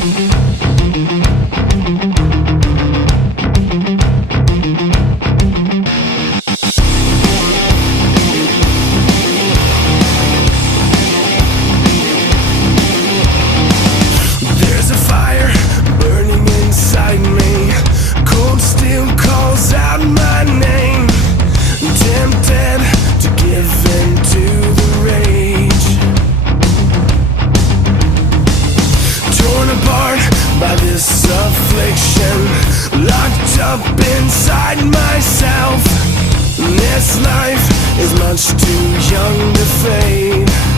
There's a fire burning inside me. Cold steel calls out my name. Tempted to give in to the rage. Torn apart by this affliction. Locked up inside myself. This life is much too young to fade.